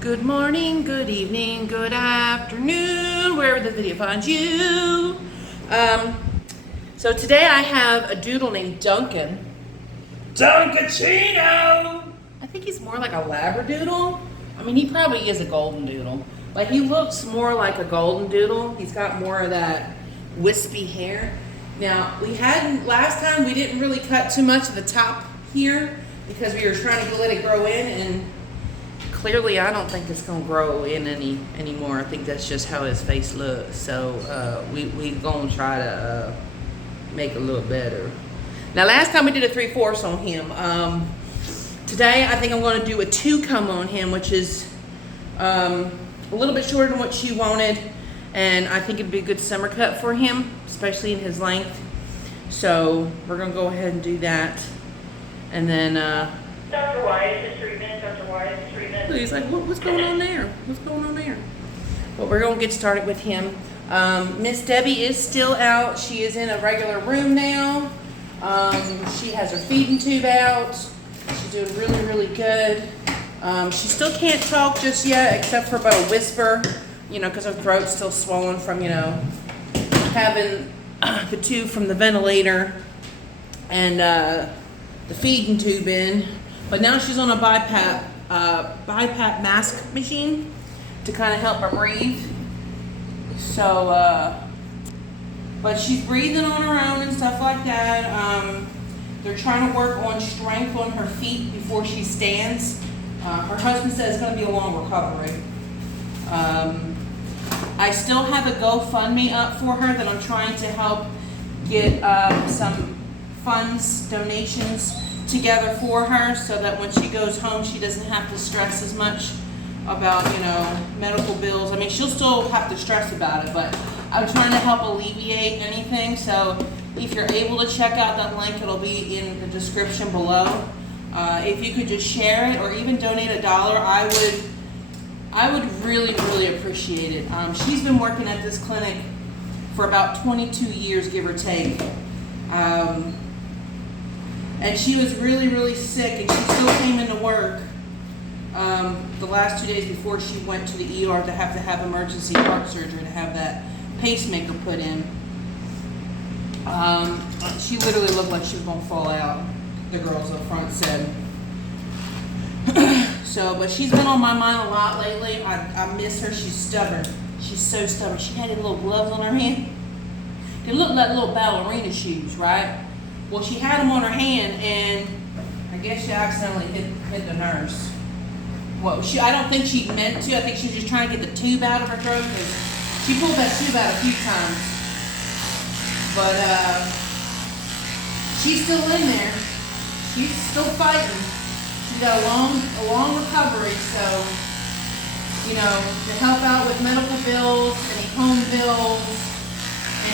Good morning, good evening, good afternoon, wherever the video finds you. So today I have a doodle named Duncan. Duncachino! I think he's more like a labradoodle. I mean, he probably is a goldendoodle. Like, he looks more like a goldendoodle. He's got more of that wispy hair. Now, last time we didn't really cut too much of the top here because we were trying to let it grow in, and clearly I don't think it's gonna grow in anymore. I think that's just how his face looks. So we gonna try to make it a little better. Now, last time we did a 3/4 on him. Today I think I'm gonna do a 2 comb on him, which is a little bit shorter than what she wanted, and I think it'd be a good summer cut for him, especially in his length. So we're gonna go ahead and do that, and then Dr. White, just 3 minutes. Dr. White, 3 minutes. he's like, what's going on there? What's going on there? But we're gonna get started with him. Miss Debbie is still out. She is in a regular room now. She has her feeding tube out. She's doing really, really good. She still can't talk just yet, except for about a whisper, because her throat's still swollen from, having the tube from the ventilator and the feeding tube in. But now she's on a BiPAP mask machine to kind of help her breathe. So, but she's breathing on her own and stuff like that. They're trying to work on strength on her feet before she stands. Her husband says it's going to be a long recovery. I still have a GoFundMe up for her that I'm trying to help get some funds, donations together for her, so that when she goes home she doesn't have to stress as much about medical bills. I mean, she'll still have to stress about it, but I'm trying to help alleviate anything. So if you're able to check out that link, it'll be in the description below. If you could just share it or even donate $1, I would really, really appreciate it. She's been working at this clinic for about 22 years, give or take. And she was really, really sick, and she still came into work the last 2 days before she went to the ER to have emergency heart surgery, to have that pacemaker put in. She literally looked like she was going to fall out, the girls up front said. So, but she's been on my mind a lot lately. I miss her. She's stubborn. She's so stubborn. She had these little gloves on her hand. They look like little ballerina shoes, right? Well, she had them on her hand, and I guess she accidentally hit the nurse. Well, I don't think she meant to. I think she was just trying to get the tube out of her throat, because she pulled that tube out a few times. But she's still in there. She's still fighting. She's got a long recovery, so to help out with medical bills, any home bills,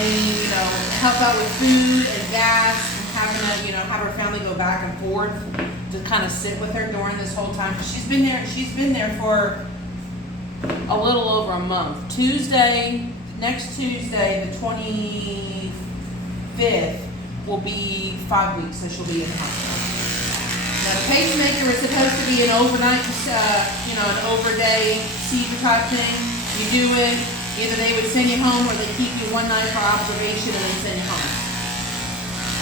any help out with food and gas. Having to, have her family go back and forth to kind of sit with her during this whole time. She's been there for a little over a month. Next Tuesday, the 25th, will be 5 weeks, so she'll be in the hospital. Now, the pacemaker is supposed to be an overnight, an overday seizure type thing. You do it, either they would send you home or they keep you one night for observation and then send you home.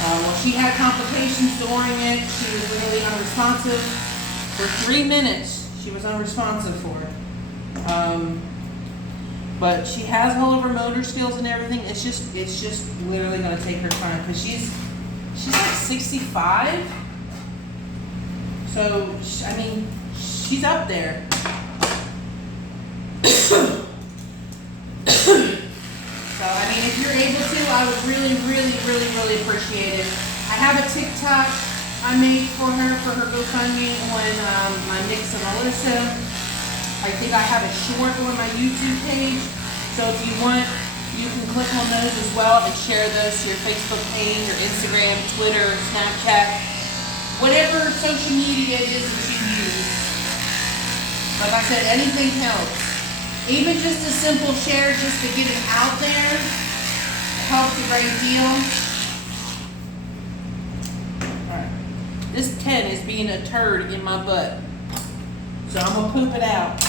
Well, she had complications during it. She was really unresponsive. For 3 minutes, she was unresponsive for it. But she has all of her motor skills and everything. It's just literally going to take her time, because she's like 65. So, I mean, she's up there. So, I mean, if you're able to, I would really, really, really, really appreciate it. I have a TikTok I made for her GoFundMe on my Nix and Alyssa. I think I have a short on my YouTube page. So if you want, you can click on those as well and share those to your Facebook page, your Instagram, Twitter, Snapchat, whatever social media it is that you use. Like I said, anything helps. Even just a simple share just to get it out there helps a great deal. Alright. This 10 is being a turd in my butt. So I'm going to poop it out.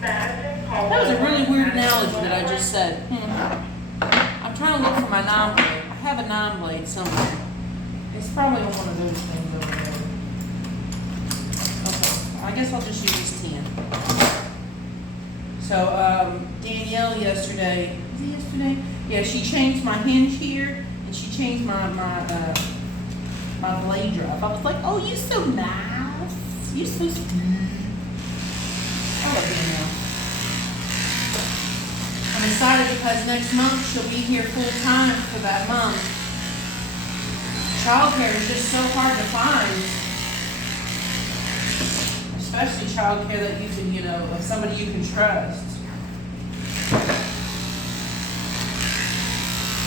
Madison called. That was a really weird analogy that I just said. I'm trying to look for my 9-blade. I have a 9-blade somewhere. It's probably on one of those things over there. Okay, I guess I'll just use 10. So, Danielle yesterday, was it yesterday? Yeah, she changed my hinge here, and she changed my blade drive. I was like, oh, you're so nice. You're so sweet. I love Danielle. I'm excited because next month she'll be here full time for that month. Childcare is just so hard to find. Especially childcare that you can, of somebody you can trust.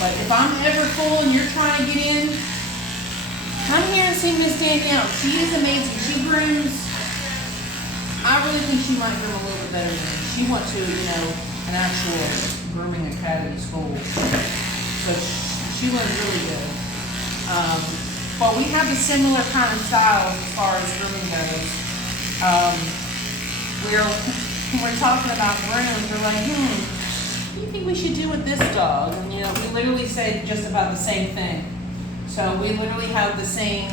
But if I'm ever full and you're trying to get in, come here and see Miss Danielle. She is amazing. She grooms. I really think she might groom a little bit better than me. She went to, an actual grooming academy school. So she was really good. But we have a similar kind of styles as far as grooming goes. When we're talking about grooms, we're like, what do you think we should do with this dog? And we literally say just about the same thing. So we literally have the same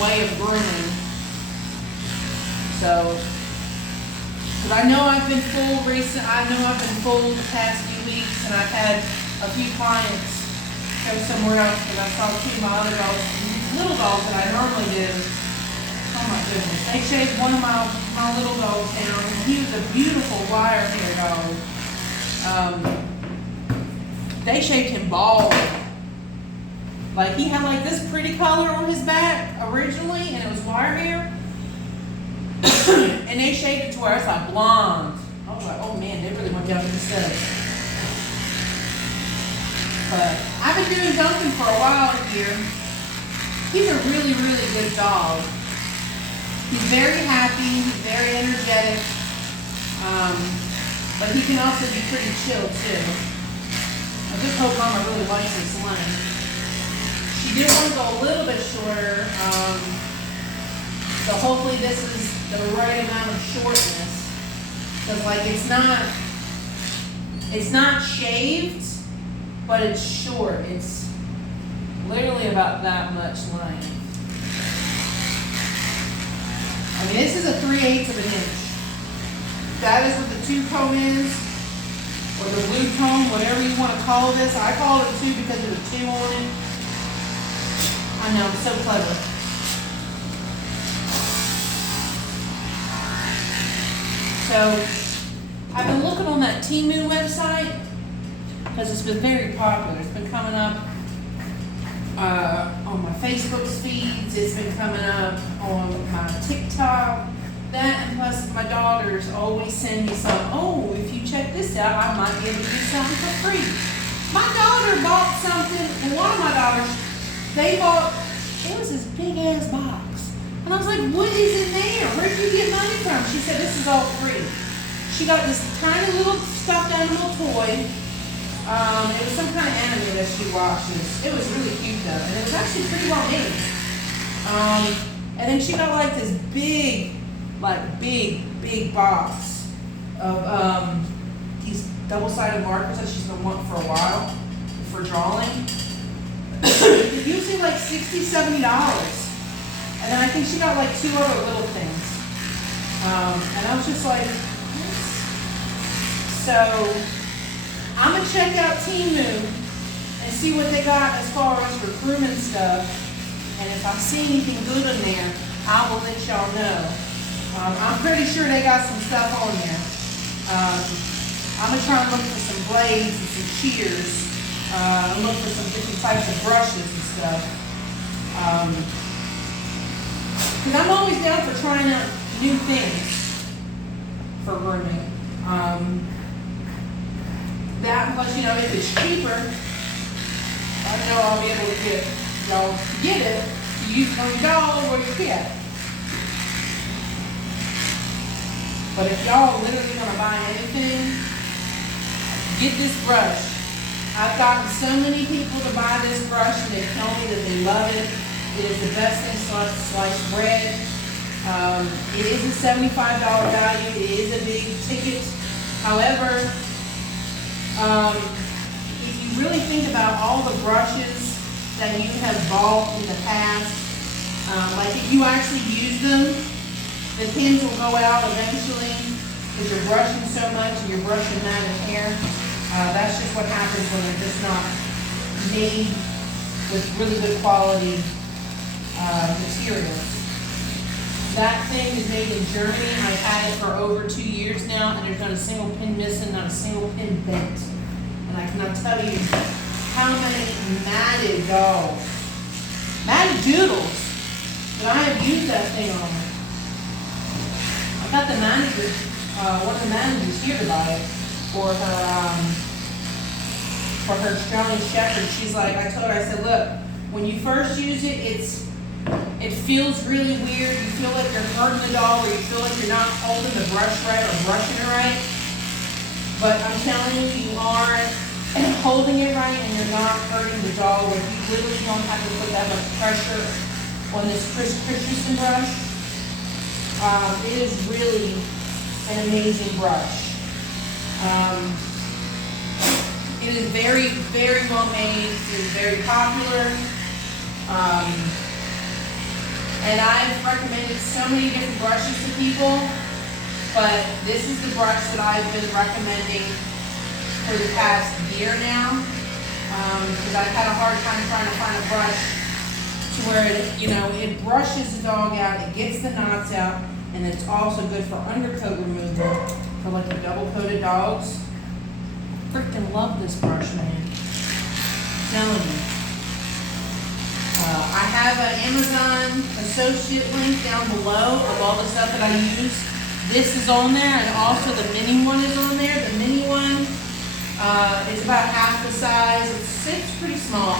way of grooming. So, because I know I've been full the past few weeks, and I've had a few clients go somewhere else because I saw 2 of my other dogs, little dogs that I normally do. Oh my goodness. They shaved one of my little dogs down, and he was a beautiful wire hair dog. They shaved him bald. Like, he had like this pretty color on his back originally, and it was wire hair. And they shaved it to where it's like blonde. I was like, oh man, they really went down to the studs. But I've been doing Duncan for a while here. He's a really, really good dog. He's very happy, he's very energetic, but he can also be pretty chill too. I just hope Mama really likes this length. She did want to go a little bit shorter, so hopefully this is the right amount of shortness. Because like it's not shaved, but it's short. It's literally about that much length. I mean, this is a 3/8 of an inch. That is what the 2-tone is, or the blue tone, whatever you want to call this. I call it a 2 because of the 2 on it. I know, I'm so clever. So, I've been looking on that Temu website because it's been very popular. It's been coming up on my Facebook feeds. It's been coming up on my TikTok. That, and plus my daughters always send me some, oh, if you check this out, I might be able to do something for free. My daughter bought something, and one of my daughters, it was this big ass box. And I was like, what is in there? Where did you get money from? She said, this is all free. She got this tiny little stuffed animal toy. It was some kind of anime that she watches. It was really cute though, and it was actually pretty well made. And then she got like this big box of these double-sided markers that she's been wanting for a while for drawing. They're usually like $60, $70. And then I think she got like 2 other little things. And I was just like, what? So I'm gonna check out Temu and see what they got as far as for grooming stuff. And if I see anything good in there, I will let y'all know. I'm pretty sure they got some stuff on there. I'm gonna try and look for some blades and some shears. And look for some different types of brushes and stuff. Because I'm always down for trying out new things for grooming. That plus, if it's cheaper, I know I'll be able to get it to use for your dog or your cat. But if y'all literally gonna buy anything, get this brush. I've gotten so many people to buy this brush and they tell me that they love it. It is the best thing to slice bread. It is a $75 value. It is a big However, if you really think about all the brushes that you have bought in the past, like if you actually use them, the pins will go out eventually because you're brushing so much and you're brushing matted hair. That's just what happens when they're just not made with really good quality materials. That thing is made in Germany. I've had it for over 2 years now, and there's not a single pin missing, not a single pin bent. And I cannot tell you how many matted dolls, matted doodles, that I have used that thing on. I got the manager, one of the managers here to buy it for her Australian Shepherd. She's like, I told her, I said, look, when you first use it, it feels really weird. You feel like you're hurting the dog, or you feel like you're not holding the brush right or brushing it right. But I'm telling you, you are holding it right and you're not hurting the dog, where you literally don't have to put that much pressure on this Christensen brush. It is really an amazing brush. It is very, very well made. It is very popular. And I've recommended so many different brushes to people, but this is the brush that I've been recommending for the past year now, because I've had a hard time trying to find a brush to where it brushes the dog out, it gets the knots out, and it's also good for undercoat removal for like the double-coated dogs. Freaking love this brush, man. I'm telling you. I have an Amazon associate link down below of all the stuff that I use. This is on there, and also the mini one is on there. The mini one is about half the size. It's pretty small.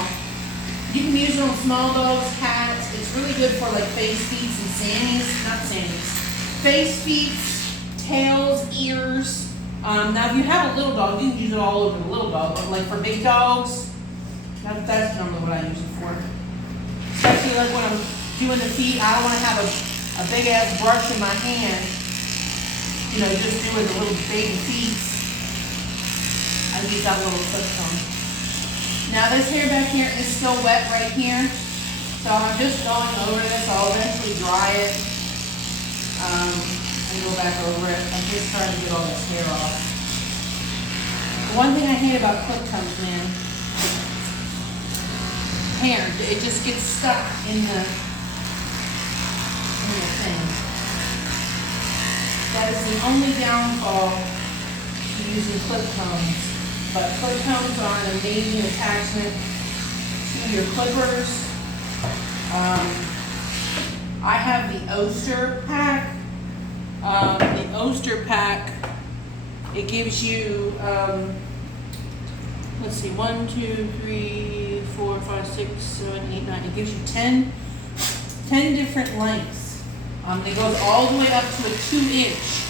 You can use it on small dogs, cats. It's really good for like face feets and face feets, tails, ears. Now if you have a little dog, you can use it all over the little dog. But like for big dogs, that's normally what I use it for. Especially like when I'm doing the feet, I don't want to have a big ass brush in my hand, just doing the little baby feet. I use that little clip comb. Now this hair back here is still wet right here, so I'm just going over this. I'll eventually dry it and go back over it. I'm just trying to get all this hair off. The one thing I hate about clip combs, man, hair, it just gets stuck in the thing. That is the only downfall to using clip combs. But clip combs are an amazing attachment to your clippers. I have the Oster pack. The Oster pack, it gives you, let's see, 1, 2, 3, 4, 5, 6, 7, 8, 9. It gives you 10 different lengths. It goes all the way up to a 2-inch.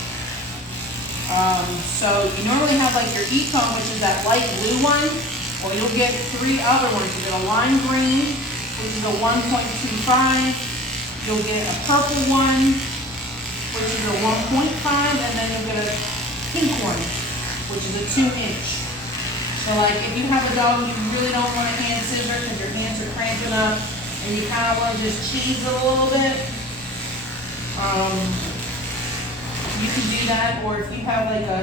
So you normally have like your econ, which is that light blue one, or you'll get 3 other ones. You get a lime green, which is a 1.25. You'll get a purple one, which is a 1.5, and then you'll get a pink one, which is a 2-inch. So like if you have a dog and you really don't want a hand scissor because your hands are cramping up and you kind of want to just cheese it a little bit, you can do that. Or if you have like a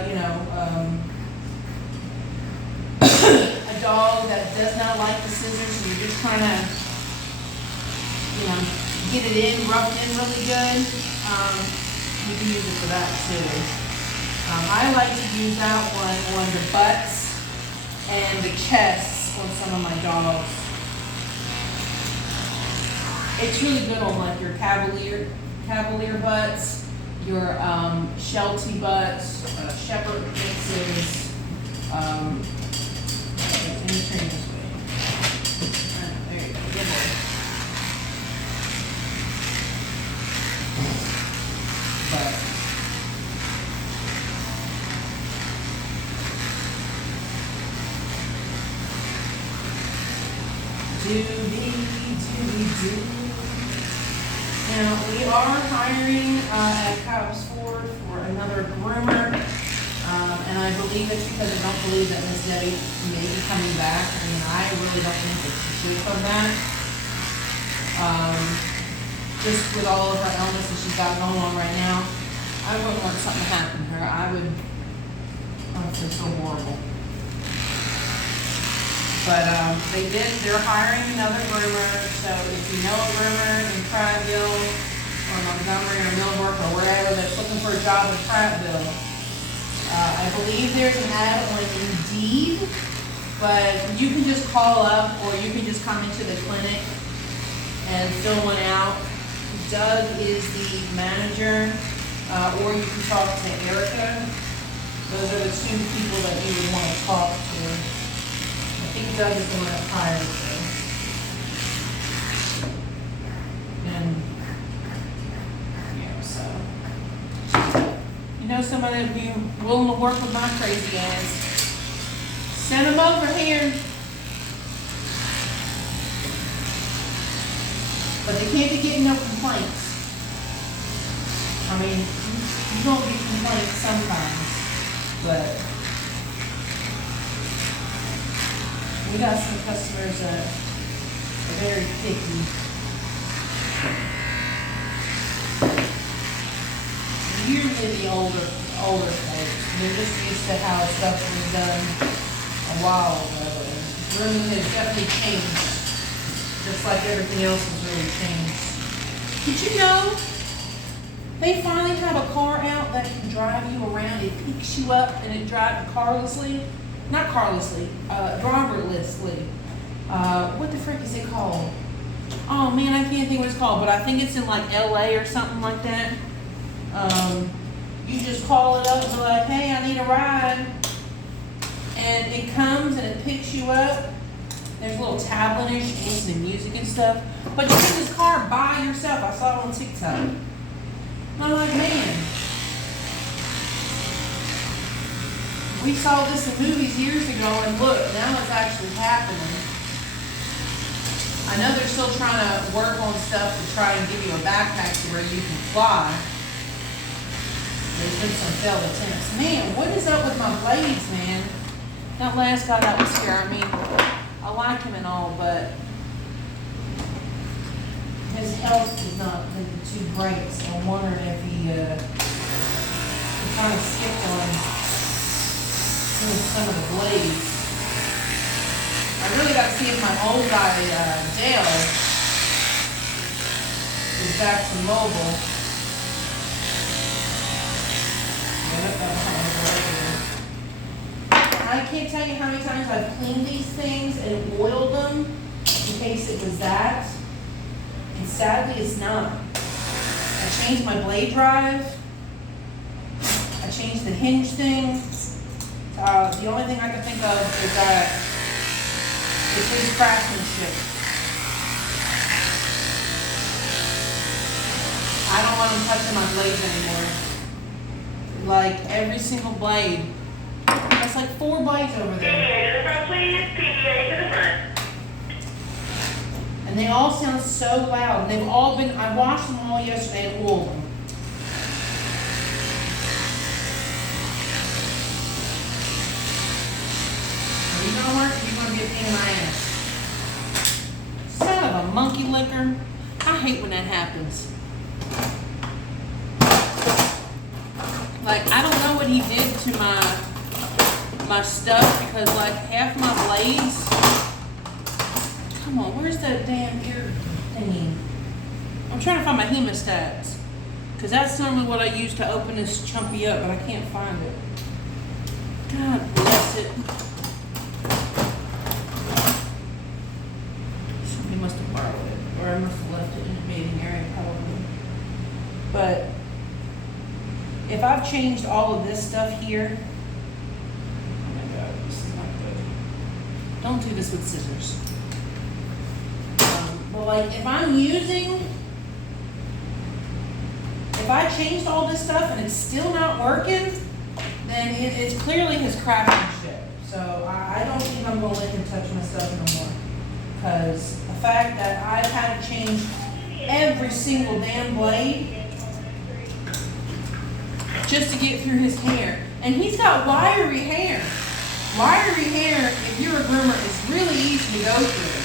a dog that does not like the scissors and you're just trying to get it in, rub it in really good, you can use it for that too. I like to use that one on the butts and the chests on some of my dogs. It's really good on like your Cavalier butts, your Sheltie butts, Shepherd mixes. Let me turn this way. There you go. Good boy. But Now, we are hiring at Pups for another groomer, and I I believe it's because I don't believe that Miss Debbie may be coming back. I mean, I really don't think that she should come back. Just with all of her illness that she's got going on right now, I wouldn't want something to happen to her. I would feel so horrible. But they're hiring another groomer, so if you know a groomer in Prattville or Montgomery or Millbrook or wherever that's looking for a job in Prattville, I believe there's an ad on Indeed, but you can just call up or you can just come into the clinic and fill one out. Doug is the manager, or you can talk to Erica. Those are the two people that you would want to talk to. I think Doug is the one that hired them. And, yeah, so. You know somebody that'd be willing to work with my crazy ass. Send them over here. But they can't be getting no complaints. I mean, you don't get complaints sometimes, but we got some customers that are very picky. Usually the older folks, they're just used to how stuff was done a while ago. And grooming has definitely changed, just like everything else has really changed. Did you know they finally have a car out that can drive you around? It picks you up and it drives carlessly. Not carlessly, driverlessly. What the frick is it called? Oh man, I can't think what it's called, but I think it's in like LA or something like that. You just call it up and be like, hey, I need a ride. And it comes and it picks you up. There's a little tablet-ish, listening to music and stuff. But you're in this car by yourself. I saw it on TikTok. And I'm like, man. We saw this in movies years ago, and look, now it's actually happening. I know they're still trying to work on stuff to try and give you a backpack to where you can fly. There's been some failed attempts. Man, what is up with my blades, man? That last guy that was here, I mean, I like him and all, but his health has not been too great, so I'm wondering if he kind of skipped on some of the blades. I really got to see if my old guy, Dale, is back to mobile. I can't tell you how many times I've cleaned these things and oiled them in case it was that. And sadly, it's not. I changed my blade drive. I changed the hinge thing. The only thing I can think of is that it's his craftsmanship. I don't want him touching my blades anymore. Like every single blade. That's like 4 blades over there. PDA to the front, please. PDA to the front. And they all sound so loud. And they've all been, I washed them all yesterday and oiled them. Are you gonna work or are you gonna be a pain in my ass? Son of a monkey licker. I hate when that happens. Like, I don't know what he did to my stuff because like half my blades. Come on, where's that damn ear thingy? I'm trying to find my hemostats because that's normally what I use to open this chumpy up, but I can't find it. God bless it. Somebody must have borrowed it, or I must have left it in the meeting area probably. But if I've changed all of this stuff here, oh my God, this is not good. Don't do this with scissors. But like, if I changed all this stuff and it's still not working, then it's clearly his craftsmanship. So I don't think I'm going to let him touch my stuff no more. Because the fact that I've had to change every single damn blade just to get through his hair. And he's got wiry hair. Wiry hair, if you're a groomer, is really easy to go through.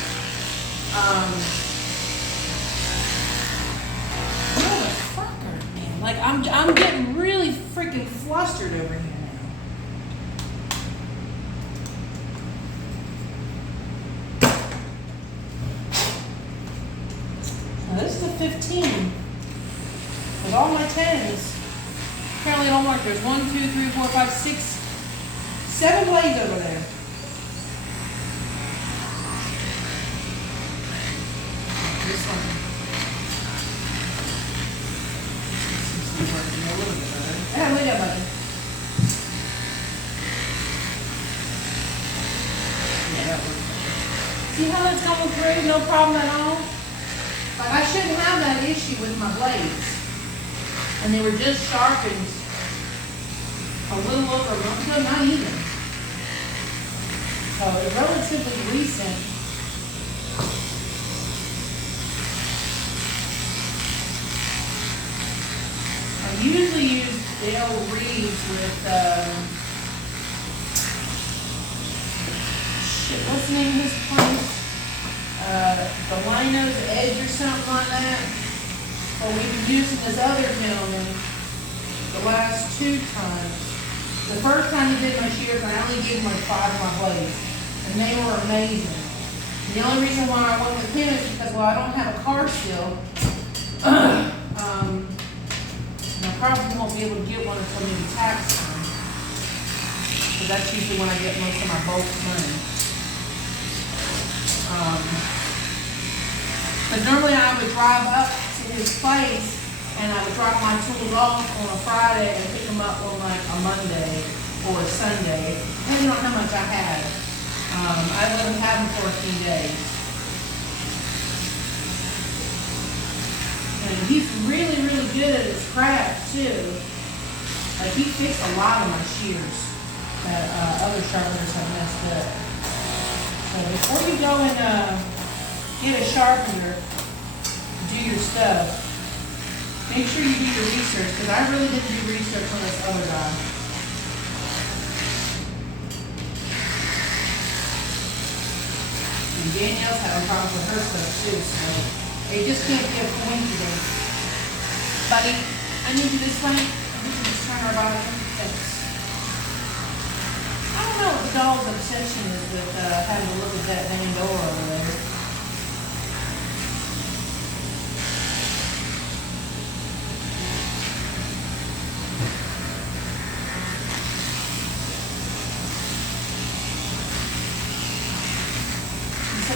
Motherfucker, man. Like, I'm getting really freaking flustered over here now. Now, this is a 15 with all my 10s. Apparently it don't work. There's 1, 2, 3, 4, 5, 6, 7 blades over there. This one. Seems to be working a little bit better. Yeah, look at that button. Yeah, that works. See how that's going through? No problem at all. Like, I shouldn't have that issue with my blades. And they were just sharpened a little over a month ago, not even. So it's relatively recent. I usually use Dale Reeves with, what's the name of this place? The Lino's Edge or something like that. Well, we've been using this other gentleman the last 2 times. The first time he did my shears, I only gave him like 5 of my blades, and they were amazing. The only reason why I went with him is because, well, I don't have a car still. And I probably won't be able to get one until maybe tax time, because that's usually when I get most of my bulk money. But normally I would drive up to his place, and I would drop my tools off on a Friday and pick them up on like a Monday or a Sunday, depending on how much I had. I let him have them for a few days. And he's really, really good at his craft too. Like, he fixed a lot of my shears that other sharpeners have messed up. So before you go and get a sharpener, do your stuff, make sure you do your research, because I really didn't do research on this other guy. And Danielle's having problems with her stuff too, so it just can't be a coincidence. Buddy, I need you this way. We can just turn our body. Thanks. I don't know what the dog's obsession is with having to look at that main door over there.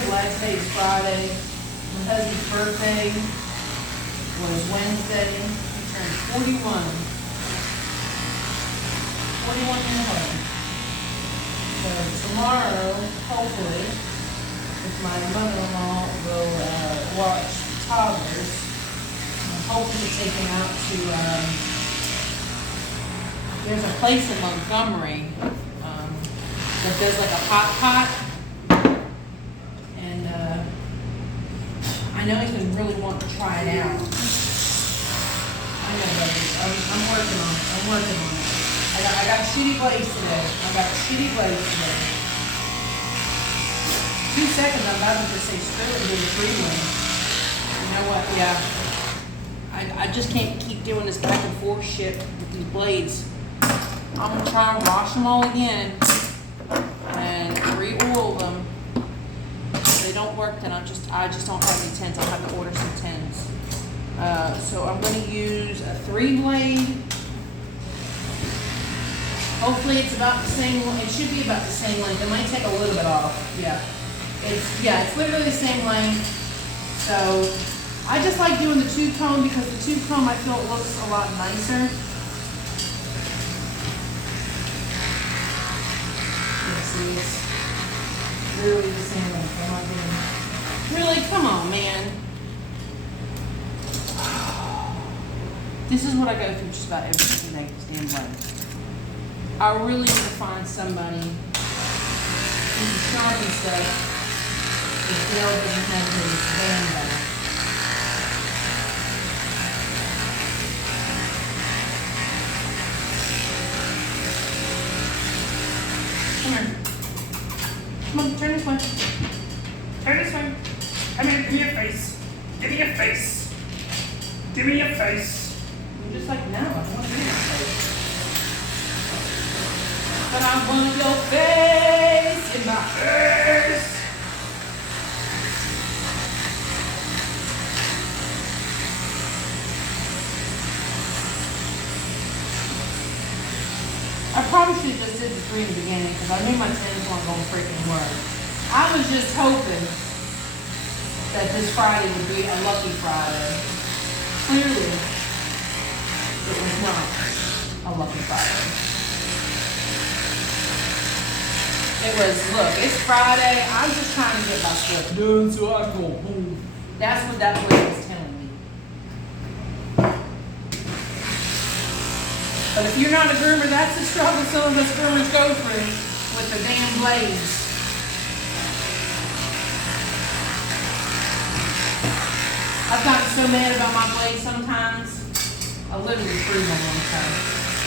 Last day is Friday. My husband's birthday was Wednesday. He turned 41. 41 years old. So tomorrow, hopefully, if my mother-in-law will watch toddlers, I'm hoping to take him out to, there's a place in Montgomery that does like a hot pot. I know he's been really wanting to try it out. I know, baby. I'm working on it. I got shitty blades today. 2 seconds, I'm about to just say screw it and do the 3-lane. You know what? Yeah. I just can't keep doing this back and forth shit with these blades. I'm gonna try and wash them all again and re-oil them. They don't work, then I just don't have any 10s. I'll have to order some 10s. So I'm going to use a 3-blade. Hopefully it's about the same. It should be about the same length. It might take a little bit off. Yeah, it's literally the same length. So I just like doing the 2-comb because the 2-comb I feel it looks a lot nicer. See, it's literally the same length. I'm not doing. Really? Come on, man. This is what I go through just about every single day, this damn blade. I really need to find somebody who can sharpen stuff if Dale doesn't have his band back. way. Turn this way. Come here, give me your face. Give me your face. Give me your face. I'm just like, no, I don't want to be in your face. But I want your face in my face. I probably should have just did the 3 in the beginning because I knew my tins weren't going to freaking work. I was just hoping that this Friday would be a lucky Friday. Clearly, it was not a lucky Friday. It was, look, it's Friday. I'm just trying to get my stuff done so I can go home. That's what that voice was telling me. But if you're not a groomer, that's the struggle some of us groomers go through with the damn blades. I've gotten so mad about my blades sometimes. I literally threw them one time.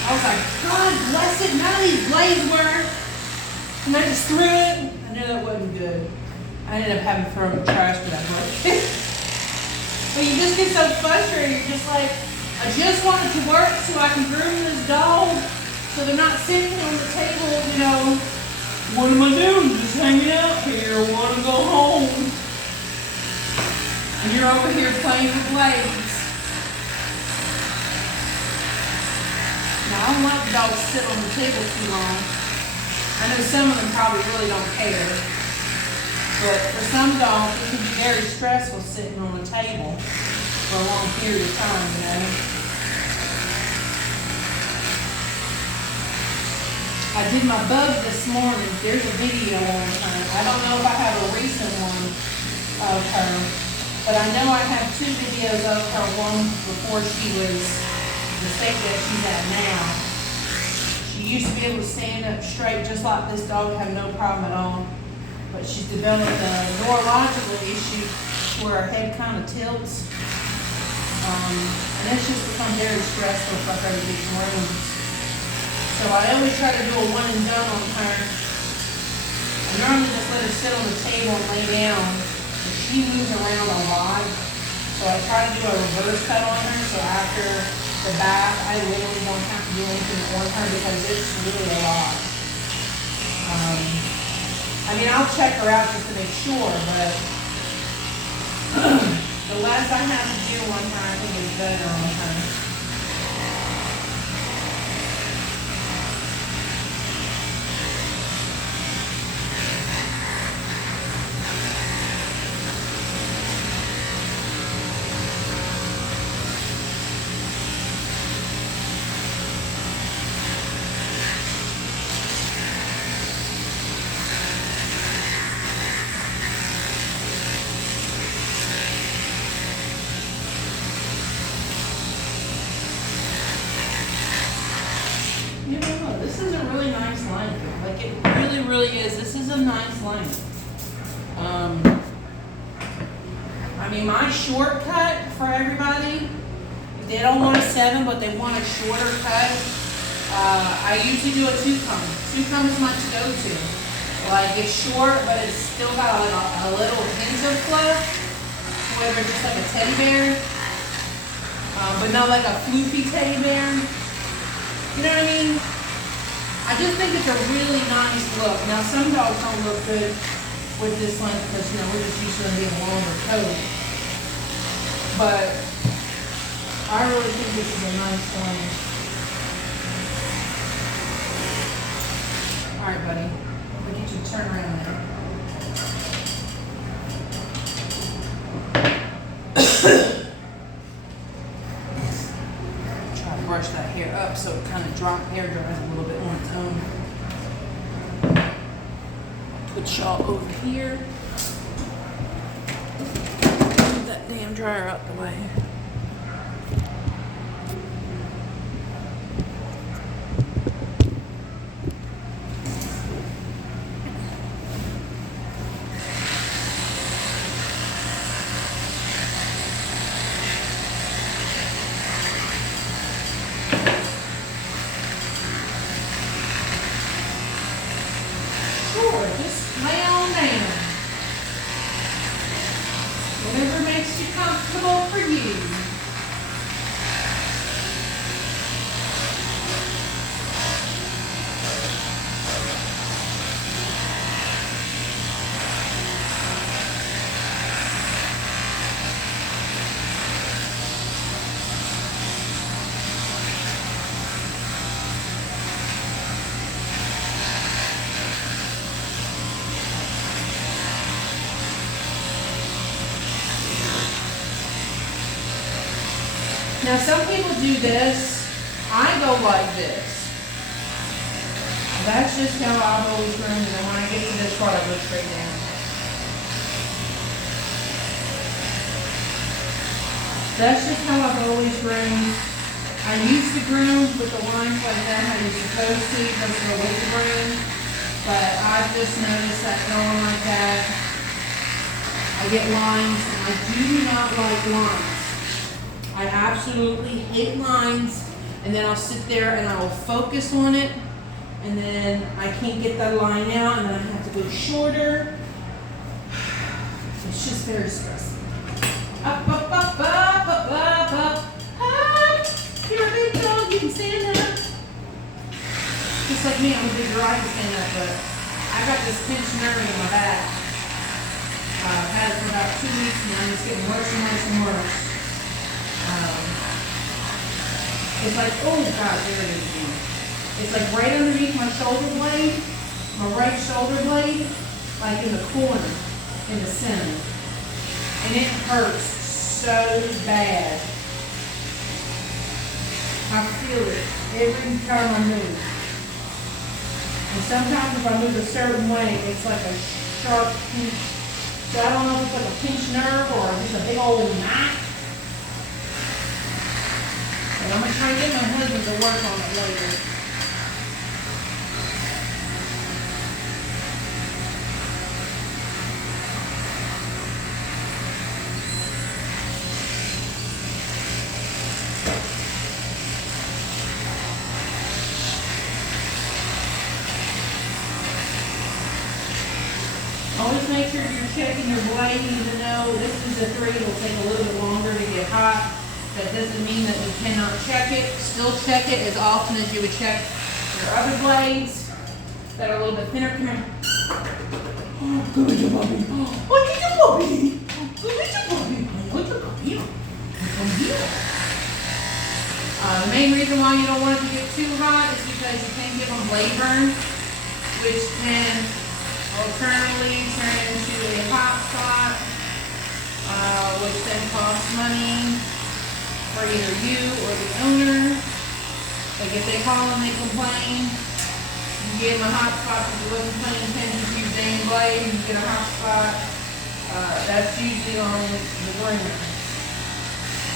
I was like, God bless it, none of these blades work. And I just threw it. I knew that wasn't good. I ended up having to throw it in the trash for that blade. But you just get so frustrated. You're just like, I just want it to work so I can groom this dog so they're not sitting on the table, you know, what am I doing? Just hanging out here, want to go home. And you're over here playing with blades. Now, I don't like the dogs sit on the table too long. I know some of them probably really don't care. But for some dogs, it can be very stressful sitting on the table for a long period of time, you know. I did my bug this morning. There's a video on her. I don't know if I have a recent one of her, but I know I have 2 videos of her. One before she was the state that she's at now. She used to be able to stand up straight just like this dog, have no problem at all. But she's developed a neurological issue where her head kind of tilts. And it's just become very stressful for her to get groomed. So I always try to do a one and done on her. I normally just let her sit on the table and lay down. But she moves around a lot. So I try to do a reverse cut on her. So after the bath, I literally don't have to do anything on her because it's really a lot. I mean, I'll check her out just to make sure, but the less I have to do on her, I think is better on her. You know, this is a really nice length. Like, it really, really is. This is a nice length. I mean, my shortcut for everybody, if they don't want a 7, but they want a shorter cut, I usually do a 2-comb. 2-comb is my go-to. Like, it's short, but it's still got a little hint of fluff, whether it's just like a teddy bear, but not like a floofy teddy bear. You know what I mean? I just think it's a really nice look. Now, some dogs don't look good with this length because, you know, we're just used to them being longer coat. But I really think this is a nice length. All right, buddy. I'll get you to turn around there. Brush that hair up so it kind of hair dries a little bit on its own. Put y'all over here. Move that damn dryer out the way. Sure, just lay on down. comfortable for you. Now some people do this. I go like this. That's just how I've always groomed, and when I get to this part, I go straight down. That's just how I've always groomed. I used to groom with the lines like that, how you're supposed to, because of the way to groom. But I've just noticed that going like that, I get lines, and I do not like lines. I absolutely hate lines, and then I'll sit there and I will focus on it, and then I can't get that line out, and then I have to go shorter. It's just very stressful. Up, up, up, up, up, up, up, up. You're a big dog, you can stand up. Just like me, I'm a big girl, I can stand up, but I got this pinched nerve in my back. I've had it for about 2 weeks, and I'm just getting worse and worse and worse. It's like, oh God, there it is again. It's like right underneath my shoulder blade, my right shoulder blade, like in the corner, in the center. And it hurts so bad. I feel it every time I move. And sometimes if I move a certain way, it's like a sharp pinch. So I don't know if it's like a pinched nerve or just a big old knife. And I'm going to try to get my husband to work on it later. Always make sure you're checking your blade, even though this is a 3, it'll take a little bit longer to get hot. That doesn't mean that you cannot check it. Still check it as often as you would check your other blades that are a little bit thinner. Come here. Oh, good at puppy. Oh, look at your puppy. Good at your puppy. Look at your puppy. Come here. The main reason why you don't want it to get too hot is because you can give them blade burn, which can alternatively turn into a hot spot, which then costs money for either you or the owner. Like if they call and they complain, you give them a hot spot because it wasn't paying attention to your dang blade, and you get a hot spot. That's usually on the groomer.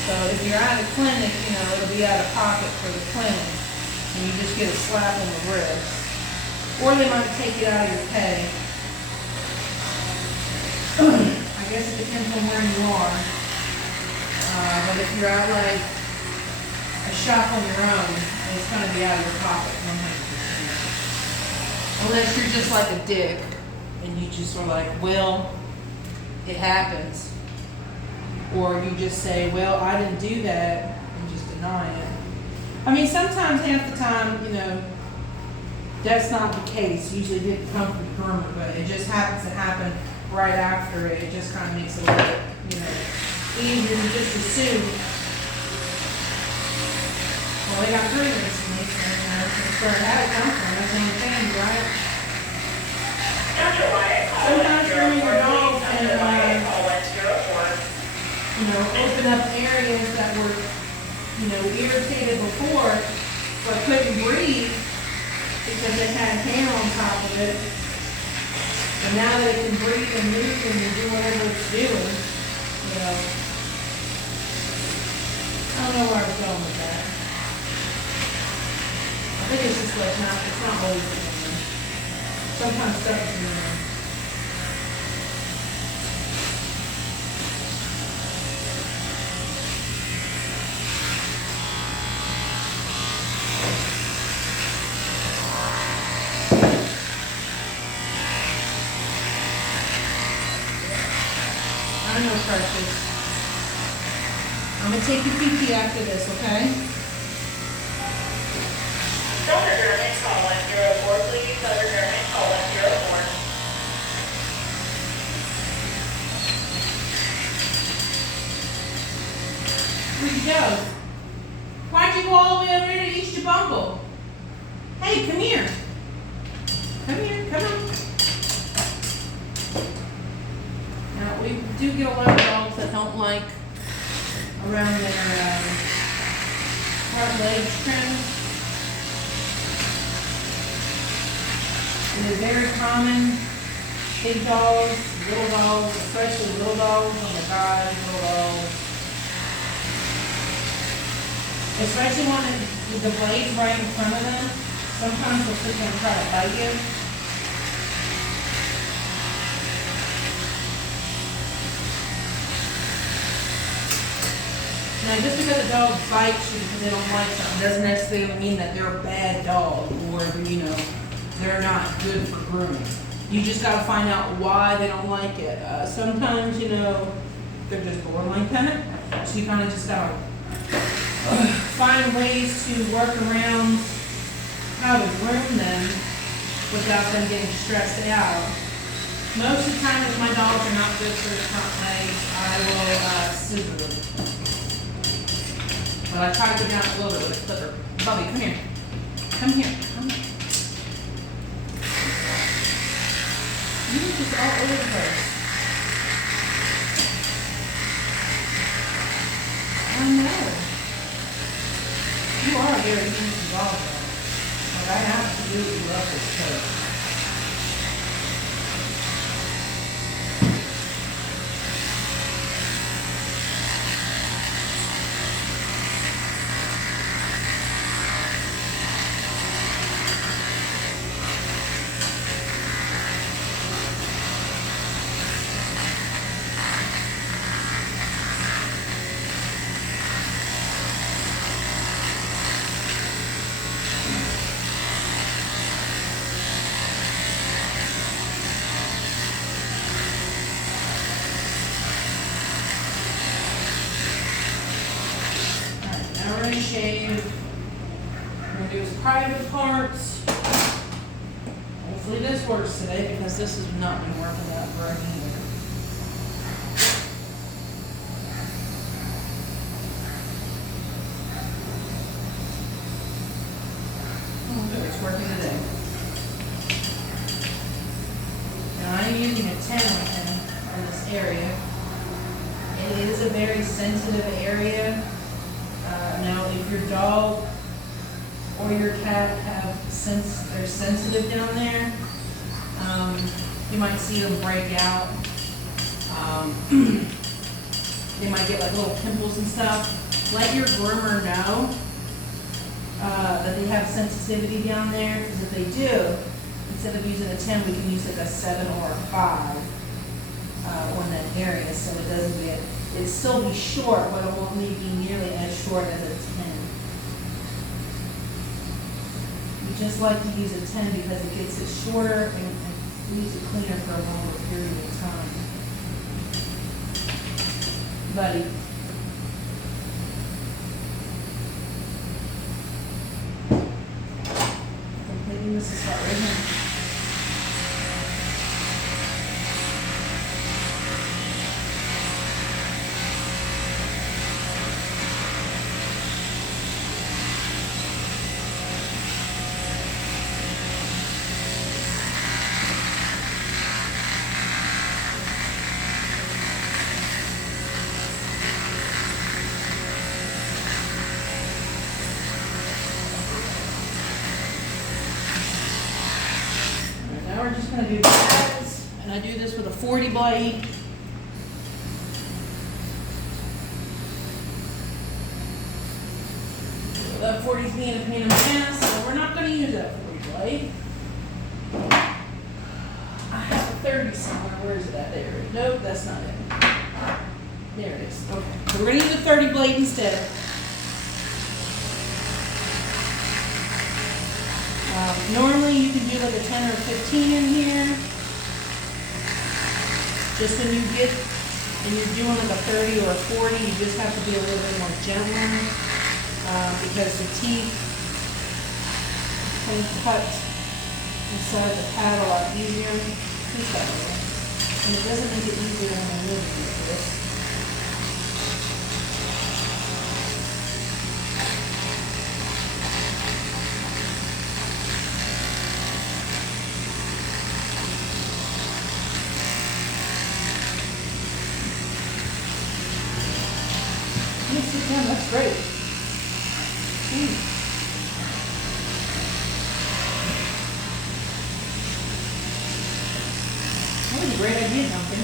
So if you're at a clinic, you know, it'll be out of pocket for the clinic, and you just get a slap on the wrist. Or they might take it out of your pay. I guess it depends on where you are. But if you're at like a shop on your own, it's going to be out of your pocket 100%. Unless you're just like a dick and you just are like, well, it happens. Or you just say, well, I didn't do that, and just deny it. I mean, sometimes, half the time, you know, that's not the case. Usually it didn't come from groomer, but it just happens to happen right after it. It just kind of makes it a little bit, you know, easier to just assume. Well, they got groomers, and they can, that's where it come from. That's the only thing, right? Dr. Wyatt, Sometimes grooming your dog can, you know, open up areas that were, you know, irritated before, but couldn't breathe because they had hair on top of it. And now they can breathe and move and do whatever it's doing, you know. I don't know where I was going with that. I think it's just like it's not always in there. Sometimes stuff is in there. I know, precious. I'm gonna take your pee-pee after this, okay? Southern German, call 104, please. Southern German, call 104. Where'd you go? Why'd you go all the way over here to East Bumble? Hey, come here. Come here, come on. Now, we do get a lot of dogs that don't like around their front legs trimmed. And they're very common. Big dogs, little dogs, especially little dogs. Oh my God, little dogs. Especially when the blade's right in front of them. Sometimes they'll sit there and try to bite you. Now, just because a dog bites you because they don't like something doesn't necessarily mean that they're a bad dog or, they're not good for grooming. You just gotta find out why they don't like it. Sometimes, they're just born like that. So you kind of just gotta find ways to work around how to groom them without them getting stressed out. Most of the time, if my dogs are not good for the front legs, I will scissor them. But I try to go down a little bit with a clipper. Bubby, come here. Come here. Come here. You're just all over the place. I know. You are a very easy dog, though. Like, I absolutely love this coat. Shave. We're going to do his private parts. Hopefully this works today because this has not been working that great either. Oh, good, it's working today. Now I'm using a 10 with him on this area. It is a very sensitive area. Now, if your dog or your cat they're sensitive down there, you might see them break out. They might get like little pimples and stuff. Let your groomer know that they have sensitivity down there, because if they do, instead of using a 10, we can use like a 7 or a 5 on that area, so it doesn't get. It'll still be short, but it won't be nearly as short as a 10. We just like to use a 10 because it gets it shorter and leaves it cleaner for a longer period of time. Buddy. Maybe this is that right here. We're just going to do pads, and I do this with a 40 blade. That 40 is being a pain in the ass, so we're not going to use that 40 blade. I have a 30 somewhere. Where is it at? There. Nope, that's not it. There it is. Okay. So we're going to use a 30 blade instead. Normally you can do like a 10 or a 15 in here. Just when you get and you're doing like a 30 or a 40, you just have to be a little bit more gentle because the teeth can cut inside the pad a lot easier. Think that way. And it doesn't make it easier when I'm moving like this. Sit down, that's great. That was a great idea, Duncan.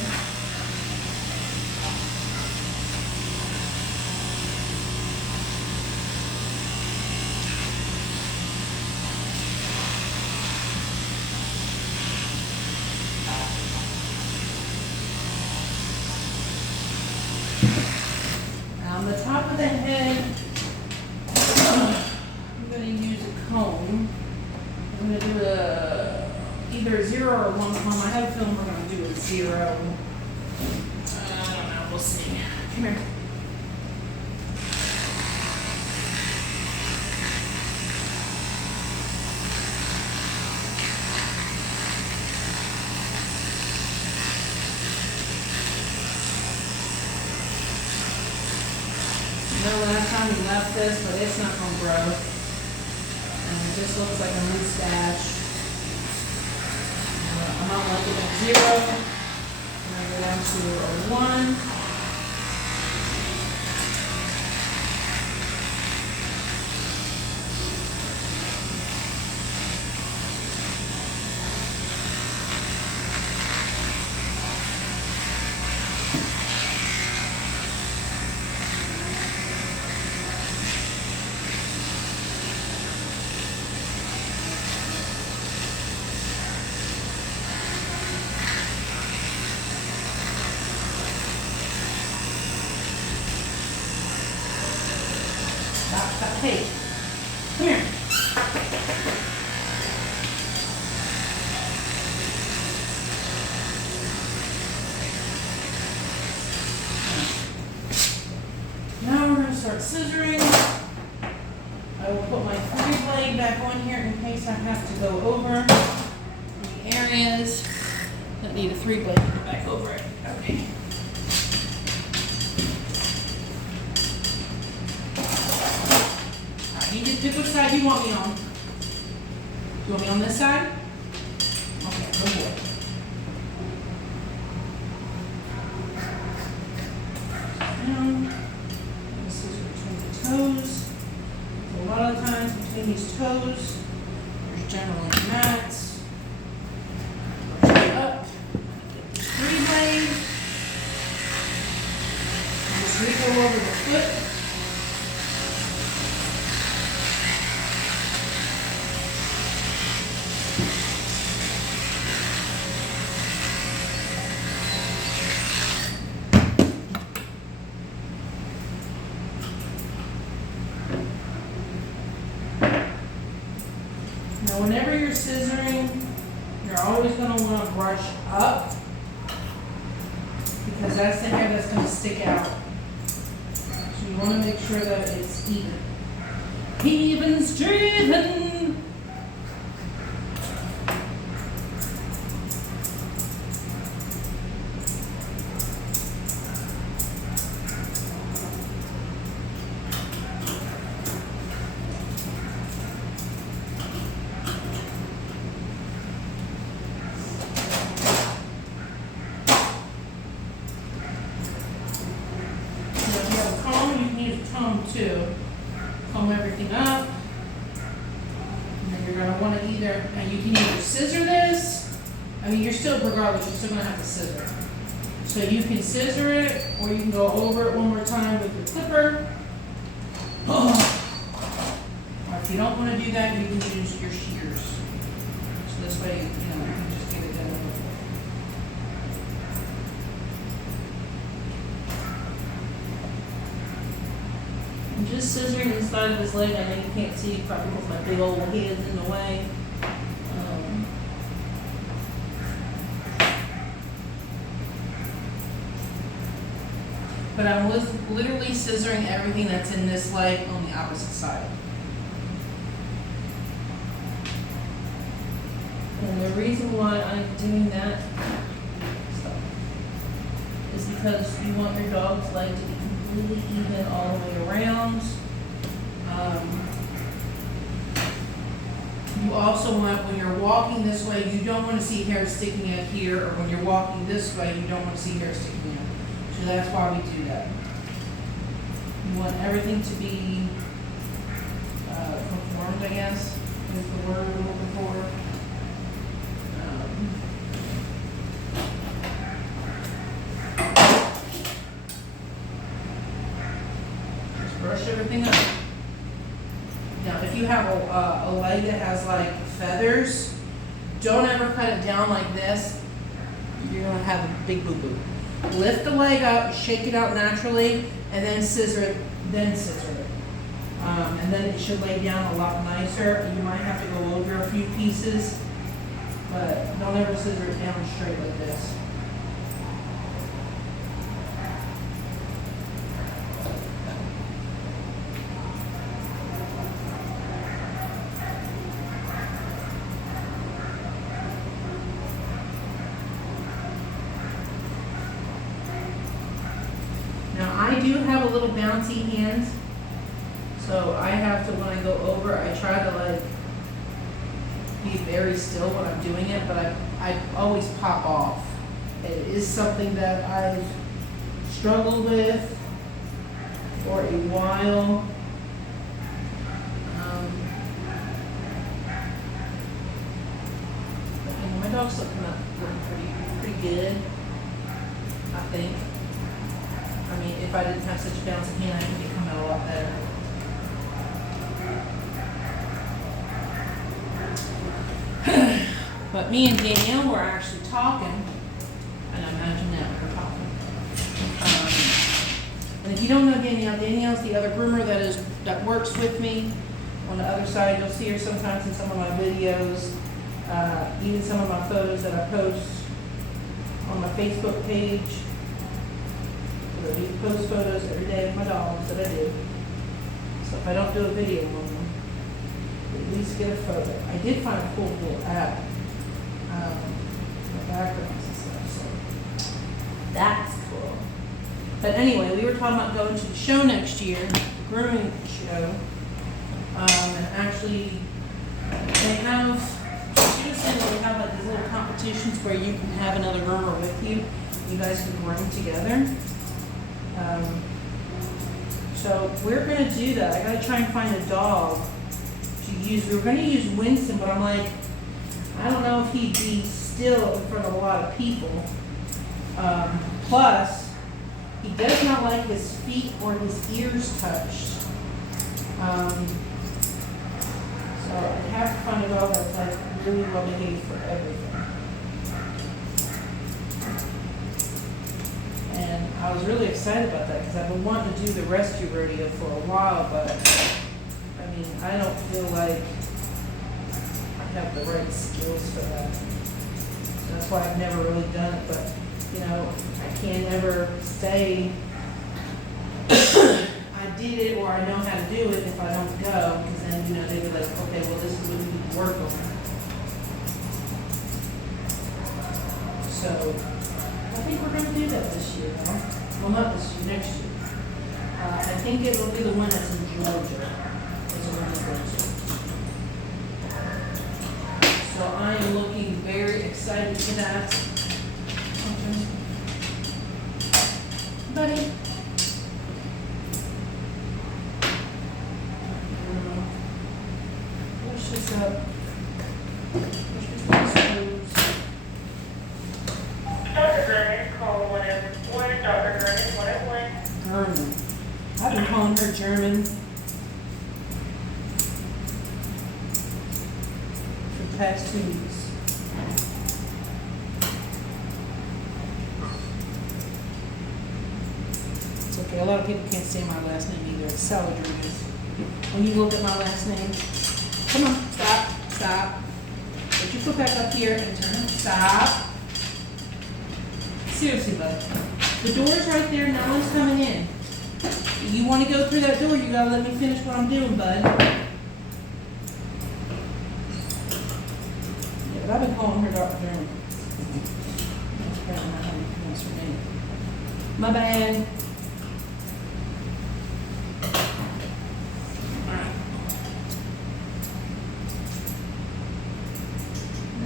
On the top of the head, I'm going to use a comb. I'm going to do either a 0 or 1 comb. I have a feeling we're going to do a 0. I don't know. We'll see. Come here. Last time we left this, but it's not going to grow. And it just looks like a mustache. I'm not liking a 0. I'm going to go down to a 1. Hey, come here. Now we're going to start scissoring. I will put my 3-blade back on here in case I have to go over the areas that need a 3-blade to go back over it. Okay. You just pick which side you want me on. You want me on this side? Okay, go for it. Down. Scissors between the toes. A lot of times between these toes, there's generally mats. Push it up. 3-blade. Just reach over the foot. Now, whenever you're scissoring, you're always going to want to brush up because that's the hair that's going to stick out. So you want to make sure that it's even. Even Steven! Too. Comb everything up. And then you're going to want to either, and you can either scissor this. I mean, you're still, regardless, you're still going to have to scissor. So you can scissor it, or you can go over it one more time with your clipper. Or if you don't want to do that, you can use your shears. So this way, you can just get it done. I'm just scissoring inside of his leg. I know you can't see probably because my big old head's in the way. but I'm literally scissoring everything that's in this leg on the opposite side. And the reason why I'm doing that is because you want your dog's leg to be completely even all the way around. You also want, when you're walking this way, you don't want to see hair sticking out here, or when you're walking this way, you don't want to see hair sticking out. So that's why we do that. You want everything to be conformed, I guess, is the word we're looking for. Just brush everything up. Now, if you have a leg that has like feathers, don't ever cut it down like this. You're gonna have a big boo-boo. Lift the leg up, shake it out naturally, and then scissor it, and then it should lay down a lot nicer. You might have to go over a few pieces, but don't ever scissor it down straight like this. I do have a little bouncy hand, so I have to, when I go over, I try to like be very still when I'm doing it, but I always pop off. It is something that I've struggled with for a while. But, you know, my dog's looking pretty good, I think. I mean, if I didn't have such a bouncy hand, I think it'd come out a lot better. But me and Danielle were actually talking, and I imagine that we're talking. And if you don't know Danielle, Danielle's the other groomer that works with me on the other side. You'll see her sometimes in some of my videos, even some of my photos that I post on my Facebook page. I do post photos every day of my dogs that I do. So if I don't do a video on them, at least get a photo. I did find a cool little app, with backgrounds and stuff, so that's cool. But anyway, we were talking about going to the show next year, the grooming show, and actually they have, she was saying they have like these little competitions where you can have another groomer with you. You guys can groom together. So we're going to do that. I got to try and find a dog to use. We were going to use Winston, but I'm like, I don't know if he'd be still in front of a lot of people. Plus, he does not like his feet or his ears touched. So I have to find a dog that's like really well behaved for everything. And I was really excited about that because I've been wanting to do the rescue rodeo for a while, but I mean, I don't feel like I have the right skills for that. So that's why I've never really done it, but you know, I can't ever say I did it or I know how to do it if I don't go, because then, you know, they'd be like, okay, well, this is what we need to work on. So I think we're going to do that this year, huh? Well, not this year, next year. I think it will be the one that's in Georgia. Is the one that's going to. So I am looking very excited for that. Okay. Buddy. Push this up. Push this toes. Dr. Gurman, call 101. Dr. Gurman, 101. German. I've been calling her German for the past 2 weeks. It's okay. A lot of people can't say my last name either. It's Saladrigas. When you look at my last name, come on, stop. Put your foot back up here and turn. Stop. Seriously, bud. The door's right there, no one's coming in. You wanna go through that door, you gotta let me finish what I'm doing, bud. Yeah, but I've been calling her Dr. Groom. That's apparently not how you pronounce her name. My bad. Alright.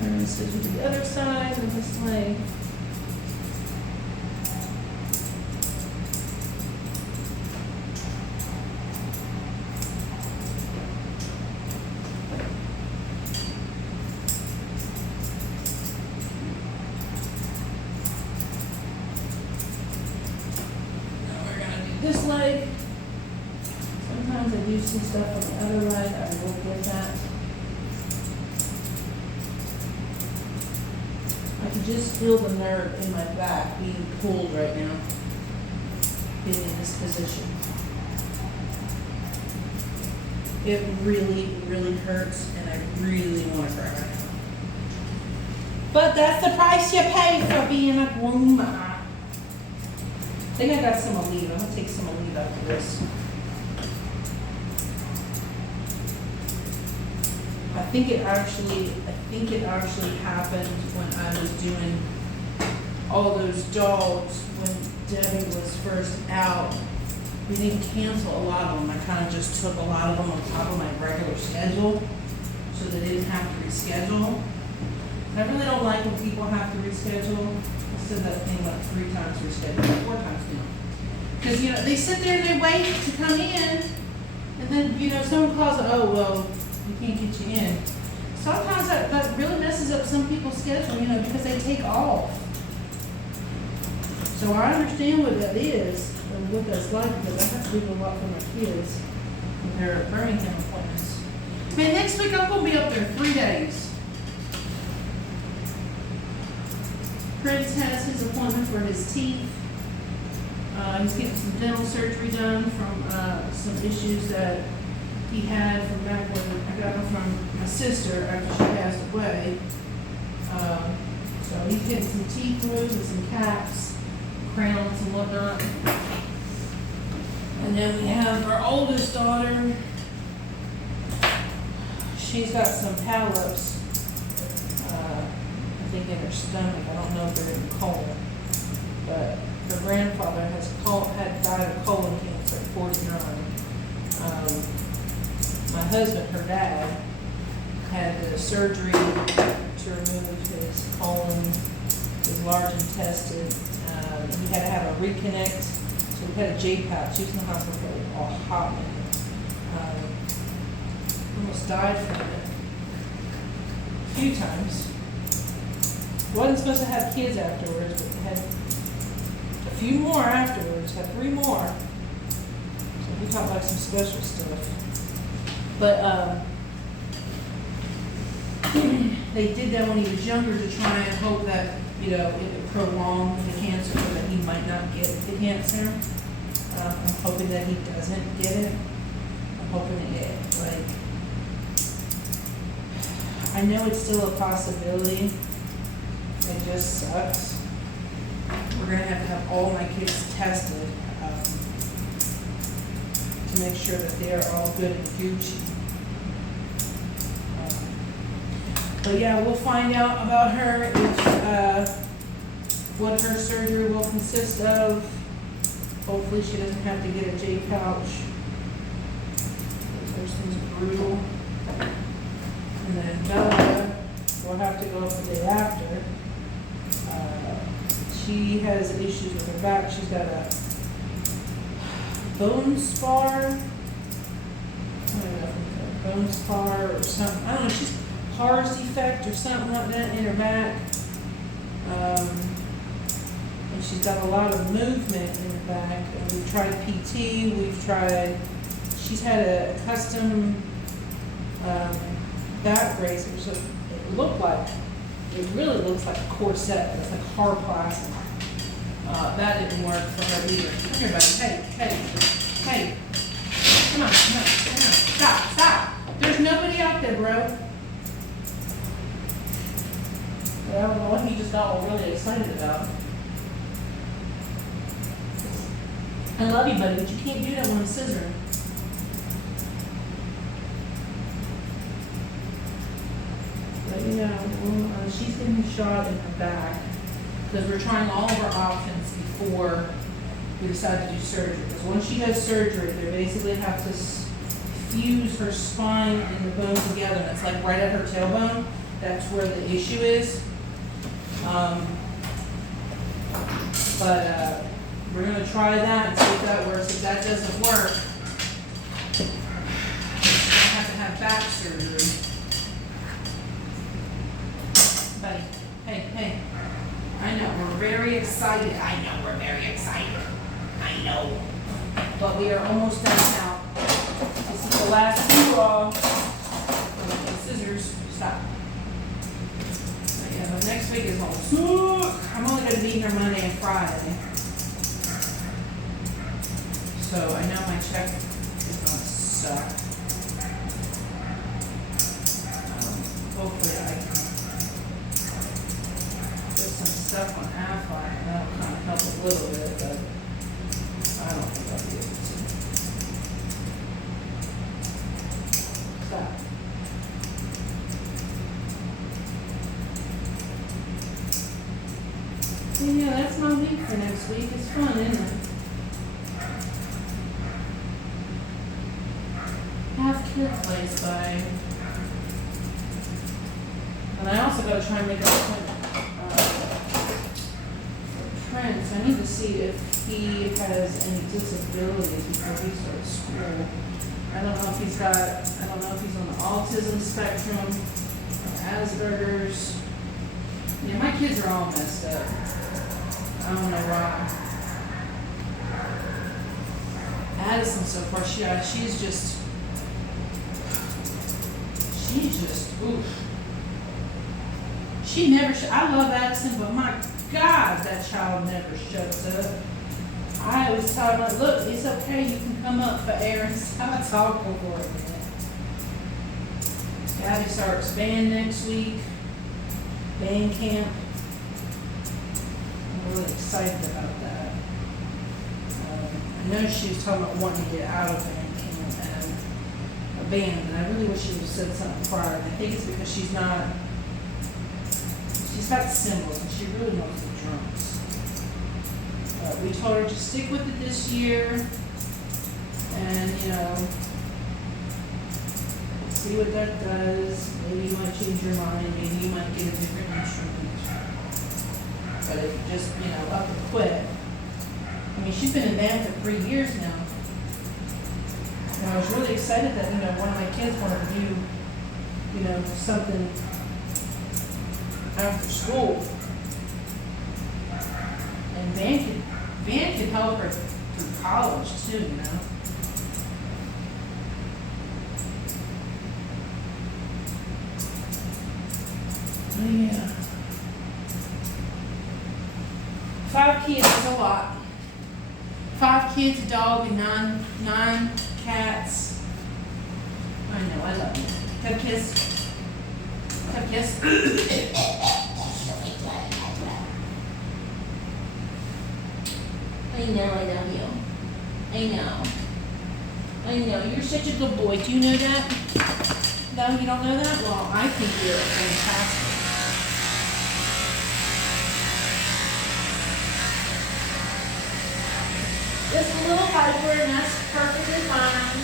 And this is the other side of this leg. This leg, sometimes I do some stuff on the other leg, I will get that. I can just feel the nerve in my back being pulled right now, being in this position. It really, really hurts and I really want to cry right now. But that's the price you pay for being a groomer. I think I got some Aleve. I'm gonna take some Aleve after this. I think it actually happened when I was doing all those dogs when Debbie was first out. We didn't cancel a lot of them. I kind of just took a lot of them on top of my regular schedule so they didn't have to reschedule. I really don't like when people have to reschedule. I said that thing like 3 times rescheduled, 4 times now. Because, you know, they sit there and they wait to come in, and then, you know, someone calls, oh, well, we can't get you in. Sometimes that really messes up some people's schedule, you know, because they take off. So I understand what that is, and what that's like, because I have to do a lot for my kids with their Birmingham appointments. Man, next week I'm going to be up there 3 days. Prince has his appointment for his teeth. He's getting some dental surgery done from some issues that he had from back when I got them from my sister after she passed away. So he's getting some teeth moved and some caps, crowns and whatnot. And then we have our oldest daughter. She's got some polyps. I think in her stomach. I don't know if they're in the colon, but her grandfather had died of colon cancer at 49. My husband, her dad, had the surgery to remove his colon, his large intestine. He had to have a reconnect, so we had a J-pouch. She was in the hospital for a hot minute. Almost died from it a few times. Wasn't supposed to have kids afterwards, but we had a few more afterwards, had 3 more. So we talked like some special stuff. But they did that when he was younger to try and hope that, you know, it would prolong the cancer so that he might not get the cancer. I'm hoping that he doesn't get it. I'm hoping to get it. Like, I know it's still a possibility. It just sucks. We're going to have all my kids tested to make sure that they are all good and Gucci. But yeah, we'll find out about her, if what her surgery will consist of. Hopefully she doesn't have to get a J-pouch. This one's brutal. And then Bella will have to go up the day after. She has issues with her back. She's got a bone spar. I don't know if it's a bone spar or something. I don't know. She's Hars defect or something like that in her back. And she's got a lot of movement in her back. And we've tried PT. She's had a custom back brace. It really looks like a corset, but it's like hard plastic. That didn't work for her either. Come here, buddy. Hey. Come on. Stop. There's nobody out there, bro. I don't know what he just got all really excited about. I love you, buddy, but you can't do that when I'm scissoring. But you know, she's getting shot in her back because we're trying all of our options before we decide to do surgery. Because once she does surgery, they basically have to fuse her spine and the bone together. And it's like right at her tailbone. That's where the issue is. But we're going to try that and see if that works. If that doesn't work, I have to have back surgery. Buddy, hey. I know, we're very excited. I know, we're very excited. I know. But we are almost done now. This is the last hurrah. Scissors, stop. Yeah, but next week is gonna suck. I'm only gonna be here Monday and Friday. So I know my check is gonna suck. Hopefully I can put some stuff on Aflac and that'll kind of help a little bit, but I don't think I'll be able to. Stop. Yeah, that's my week for next week. It's fun, isn't it? Half kid place by. And I also got to try and make an appointment for Prince. I need to see if he has any disabilities before he starts school. I don't know if he's got. I don't know if he's on the autism spectrum or Asperger's. Yeah, my kids are all messed up. I don't know why. Addison so far, she's just, oof. She never, I love Addison, but my God, that child never shuts up. I always tell her, look, it's okay, you can come up for air and start talking for a minute. Gabby starts band next week, band camp. I'm really excited about that. I know she was talking about wanting to get out of band camp and a band, and I really wish she would have said something prior. And I think it's because she's got the cymbals and she really knows the drums. We told her to stick with it this year and, you know, see what that does. Maybe you might change your mind. Maybe you might get a different instrument. But if you just, you know, up and quit. I mean, she's been in band for 3 years now. And I was really excited that, you know, one of my kids wanted to do, you know, something after school. And band could help her through college too, you know. Yeah. 5 kids is a lot. 5 kids, a dog, and nine cats. I know, I love you. Have a kiss. Have a kiss. I know, I love you. I know. I know, you're such a good boy. Do you know that? No, you don't know that? Well, I think you're fantastic. Just a little hyper, and that's perfectly fine.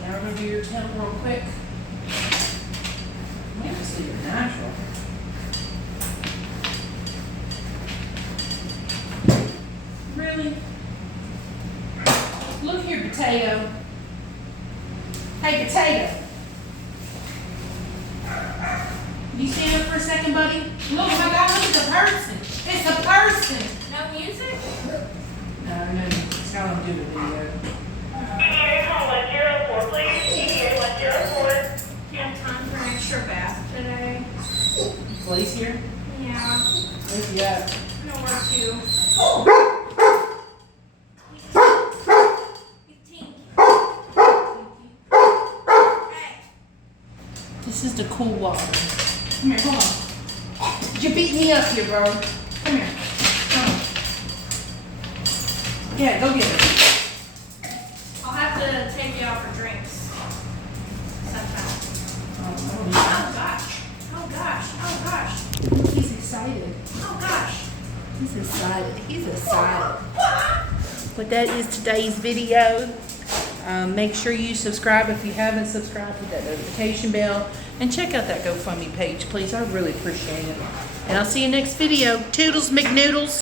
Now we're going to do your temp real quick. You're natural. Really? Look here, Potato. Hey, Potato. You stand up for a second, buddy? Look, oh my God, look at the person. It's a person. No music? No, it's got to do with video. ETA call 104, please. ETA 104. Do you have time for an extra bath today? This is the cool water. Come here, hold on. You beat me up here, bro. Come here. Come on. Yeah, go get it. I'll have to take you out for drinks sometime. Oh, Oh gosh. Oh gosh. Oh gosh. he's excited. Oh gosh. He's excited. He's excited. But that is today's video. Make sure you subscribe if you haven't subscribed. Hit that notification bell. And check out that GoFundMe page, please. I really appreciate it. And I'll see you next video. Toodles McNoodles.